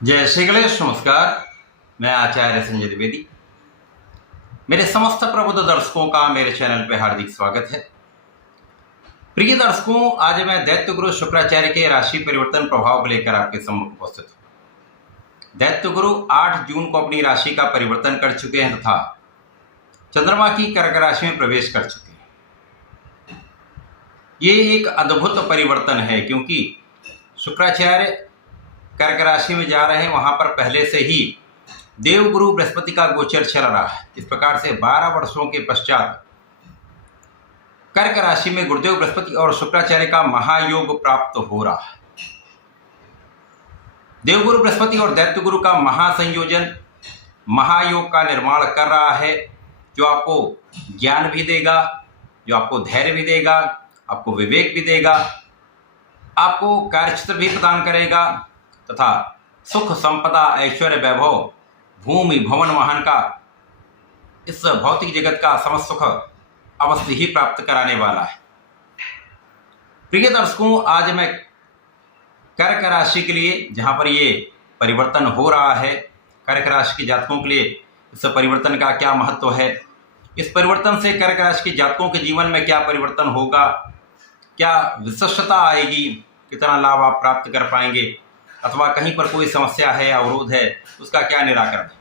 जय श्री गणेश। नमस्कार। मैं आचार्य संजय द्विवेदी। मेरे समस्त प्रबुद्ध दर्शकों का मेरे चैनल पे हार्दिक स्वागत है। प्रिय दर्शकों, आज मैं दैत्य गुरु शुक्राचार्य के राशि परिवर्तन प्रभाव को लेकर आपके सम्मुख उपस्थित हूँ। दैत्य गुरु 8 जून को अपनी राशि का परिवर्तन कर चुके हैं तथा चंद्रमा की कर्क राशि में प्रवेश कर चुके हैं। ये एक अद्भुत परिवर्तन है क्योंकि शुक्राचार्य कर्क राशि में जा रहे हैं। वहां पर पहले से ही देवगुरु बृहस्पति का गोचर चल रहा है। इस प्रकार से 12 वर्षों के पश्चात कर्क राशि में गुरुदेव बृहस्पति और शुक्राचार्य का महायोग प्राप्त हो रहा है। देवगुरु बृहस्पति और दैत्य गुरु का महासंयोजन महायोग का निर्माण कर रहा है, जो आपको ज्ञान भी देगा, जो आपको धैर्य भी देगा, आपको विवेक भी देगा, आपको कार्यक्षेत्र भी प्रदान करेगा तथा सुख संपदा ऐश्वर्य वैभव भूमि भवन वाहन का इस भौतिक जगत का समस्त सुख अवश्य ही प्राप्त कराने वाला है। प्रिय दर्शकों, आज मैं कर्क राशि के लिए जहां पर ये परिवर्तन हो रहा है, कर्क राशि के जातकों के लिए इस परिवर्तन का क्या महत्व है, इस परिवर्तन से कर्क राशि के जातकों के जीवन में क्या परिवर्तन होगा, क्या विशिष्टता आएगी, कितना लाभ आप प्राप्त कर पाएंगे, अथवा कहीं पर कोई समस्या है, अवरोध है, उसका क्या निराकरण है,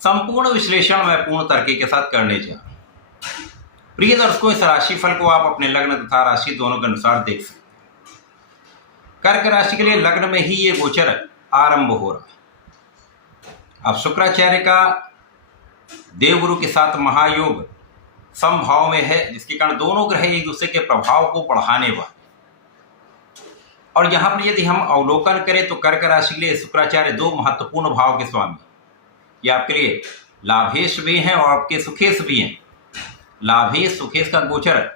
संपूर्ण विश्लेषण मैं पूर्ण तर्क के साथ करने जा रहा हूं। प्रिय दर्शकों, इस राशि फल को आप अपने लग्न तथा राशि दोनों के अनुसार देख सकते हैं। कर्क राशि के लिए लग्न में ही ये गोचर आरंभ हो रहा है। अब शुक्राचार्य का देवगुरु के साथ महायोग समभाव में है, जिसके कारण दोनों ग्रह एक दूसरे के प्रभाव को बढ़ाने वाले। और यहाँ पर यदि हम अवलोकन करें तो कर्क राशि के लिए शुक्राचार्य 2 महत्वपूर्ण भाव के स्वामी। ये आपके लिए लाभेश भी हैं और आपके सुखेश भी हैं। लाभेश सुखेश का गोचर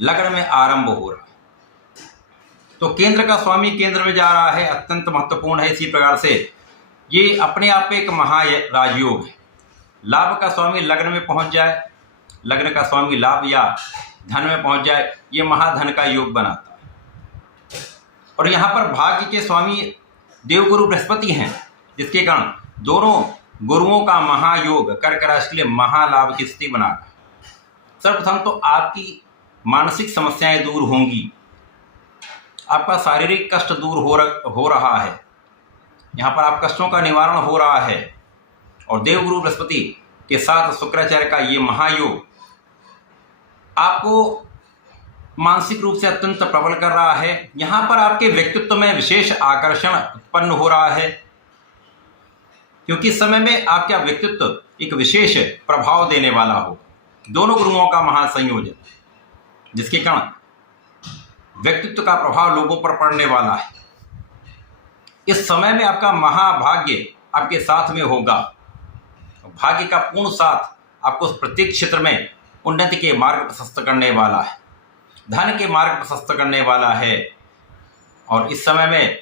लग्न में आरंभ हो रहा है, तो केंद्र का स्वामी केंद्र में जा रहा है, अत्यंत महत्वपूर्ण है। इसी प्रकार से ये अपने आप में एक महाराजयोग है। लाभ का स्वामी लग्न में पहुंच जाए, लग्न का स्वामी लाभ या धन में पहुंच जाए, ये महाधन का योग बनाता है। और यहाँ पर भाग्य के स्वामी देवगुरु बृहस्पति हैं, जिसके कारण दोनों गुरुओं का महायोग कर्क राशि के लिए महालाभ की स्थिति बना रहा है। सर्वप्रथम तो आपकी मानसिक समस्याएं दूर होंगी, आपका शारीरिक कष्ट दूर हो रहा है, यहाँ पर आप कष्टों का निवारण हो रहा है। और देवगुरु बृहस्पति के साथ शुक्राचार्य का ये महायोग आपको मानसिक रूप से अत्यंत प्रबल कर रहा है। यहाँ पर आपके व्यक्तित्व में विशेष आकर्षण उत्पन्न हो रहा है, क्योंकि इस समय में आपका व्यक्तित्व एक विशेष प्रभाव देने वाला हो। दोनों गुरुओं का महासंयोजन, जिसके कारण व्यक्तित्व का प्रभाव लोगों पर पड़ने वाला है। इस समय में आपका महाभाग्य आपके साथ में होगा। भाग्य का पूर्ण साथ आपको प्रत्येक क्षेत्र में उन्नति के मार्ग प्रशस्त करने वाला है, धन के मार्ग प्रशस्त करने वाला है। और इस समय में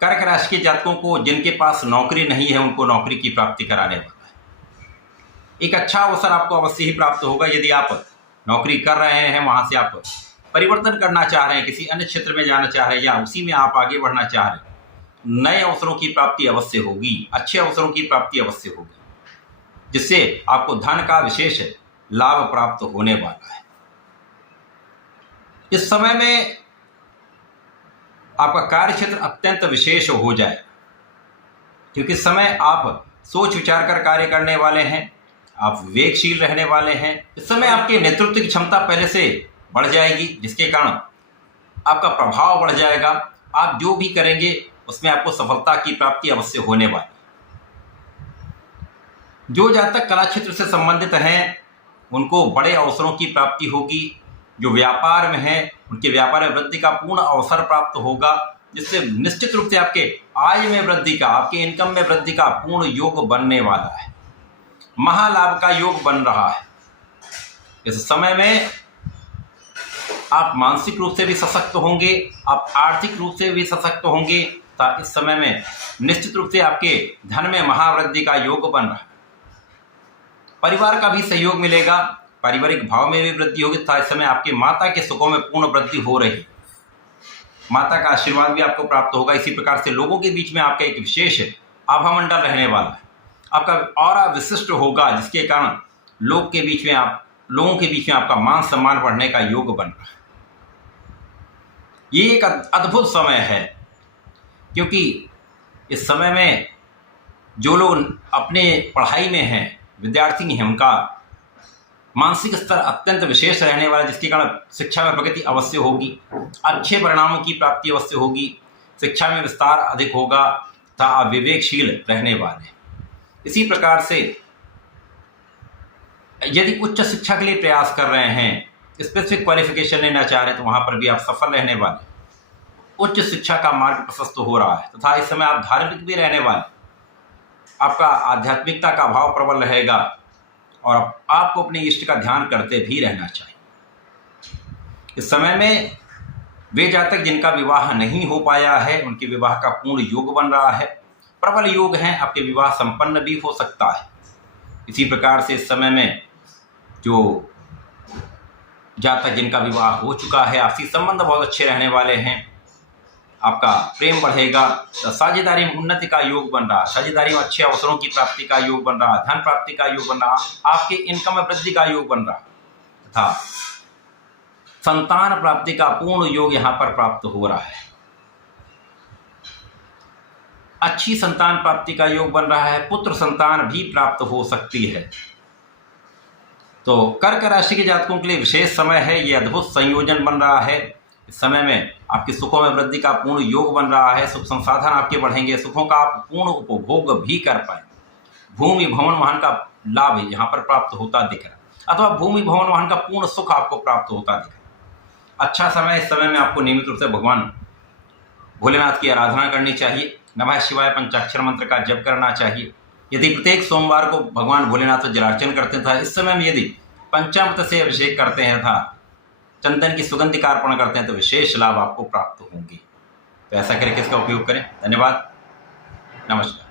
कर्क राशि के जातकों को जिनके पास नौकरी नहीं है, उनको नौकरी की प्राप्ति कराने वाला है। एक अच्छा अवसर आपको अवश्य ही प्राप्त होगा। यदि आप नौकरी कर रहे हैं, वहां से आप परिवर्तन करना चाह रहे हैं, किसी अन्य क्षेत्र में जाना चाह रहे हैं या उसी में आप आगे बढ़ना चाह रहे हैं, नए अवसरों की प्राप्ति अवश्य होगी, अच्छे अवसरों की प्राप्ति अवश्य होगी, जिससे आपको धन का विशेष लाभ प्राप्त होने वाला है। इस समय में आपका कार्य क्षेत्र अत्यंत विशेष हो जाए, क्योंकि इस समय आप सोच विचार कर कार्य करने वाले हैं, आप विवेकशील रहने वाले हैं। इस समय आपके नेतृत्व की क्षमता पहले से बढ़ जाएगी, जिसके कारण आपका प्रभाव बढ़ जाएगा। आप जो भी करेंगे उसमें आपको सफलता की प्राप्ति अवश्य होने वाली। जो जातक कला क्षेत्र से संबंधित हैं, उनको बड़े अवसरों की प्राप्ति होगी। जो व्यापार में है, उनके व्यापार में वृद्धि का पूर्ण अवसर प्राप्त होगा, जिससे निश्चित रूप से आपके आय में वृद्धि का, आपके इनकम में वृद्धि का पूर्ण योग बनने वाला है। महालाभ का योग बन रहा है। इस समय में आप मानसिक रूप से भी सशक्त होंगे, आप आर्थिक रूप से भी सशक्त होंगे। इस समय में निश्चित रूप से आपके धन में महावृद्धि का योग बन रहा है। परिवार का भी सहयोग मिलेगा, पारिवारिक भाव में भी वृद्धि होगी तथा इस समय आपके माता के सुखों में पूर्ण वृद्धि हो रही है। माता का आशीर्वाद भी आपको प्राप्त होगा। इसी प्रकार से लोगों के बीच में आपका एक विशेष आभामंडल रहने वाला है, आपका ऑरा विशिष्ट होगा, जिसके कारण लोगों के बीच में आपका मान सम्मान बढ़ने का योग बन रहा है। ये एक अद्भुत समय है, क्योंकि इस समय में जो लोग अपने पढ़ाई में हैं, विद्यार्थी हैं, उनका मानसिक स्तर अत्यंत विशेष रहने वाला है, जिसके कारण शिक्षा में प्रगति अवश्य होगी, अच्छे परिणामों की प्राप्ति अवश्य होगी, शिक्षा में विस्तार अधिक होगा तथा आप विवेकशील रहने वाले। इसी प्रकार से यदि उच्च शिक्षा के लिए प्रयास कर रहे हैं, स्पेसिफिक क्वालिफिकेशन लेना चाह रहे हैं, तो वहाँ पर भी आप सफल रहने वाले। उच्च शिक्षा का मार्ग प्रशस्त हो रहा है तथा इस समय आप धार्मिक भी रहने वाले, आपका आध्यात्मिकता का भाव प्रबल रहेगा और आपको अपने इष्ट का ध्यान करते भी रहना चाहिए। इस समय में वे जातक जिनका विवाह नहीं हो पाया है, उनके विवाह का पूर्ण योग बन रहा है, प्रबल योग है, आपके विवाह संपन्न भी हो सकता है। इसी प्रकार से इस समय में जो जातक जिनका विवाह हो चुका है, आपसी संबंध बहुत अच्छे रहने वाले हैं, आपका प्रेम बढ़ेगा, साझेदारी में उन्नति का योग बन रहा है, साझेदारी में अच्छे अवसरों की प्राप्ति का योग बन रहा है, धन प्राप्ति का योग बन रहा है, आपके इनकम में वृद्धि का योग बन रहा है तथा संतान प्राप्ति का पूर्ण योग यहाँ पर प्राप्त हो रहा है। अच्छी संतान प्राप्ति का योग बन रहा है, पुत्र संतान भी प्राप्त हो सकती है। तो कर्क राशि के जातकों के लिए विशेष समय है, ये अद्भुत संयोजन बन रहा है। इस समय में आपके सुखों में वृद्धि का पूर्ण योग बन रहा है, सुख संसाधन आपके बढ़ेंगे, सुखों का आप पूर्ण उपभोग भी कर पाएंगे। भूमि भवन वाहन का लाभ यहाँ पर प्राप्त होता दिख रहा है, अथवा भूमि भवन वाहन का पूर्ण सुख आपको प्राप्त होता दिख रहा है। अच्छा समय, इस समय में आपको नियमित रूप से भगवान भोलेनाथ की आराधना करनी चाहिए, नमः शिवाय पंचाक्षर मंत्र का जप करना चाहिए। यदि प्रत्येक सोमवार को भगवान भोलेनाथ को जलार्चन करते थे, इस समय में यदि पंचामृत से अभिषेक करते हैं था चंदन की सुगंधि का अर्पण करते हैं, तो विशेष लाभ आपको प्राप्त होंगे। तो ऐसा करके इसका उपयोग करें। धन्यवाद, नमस्कार।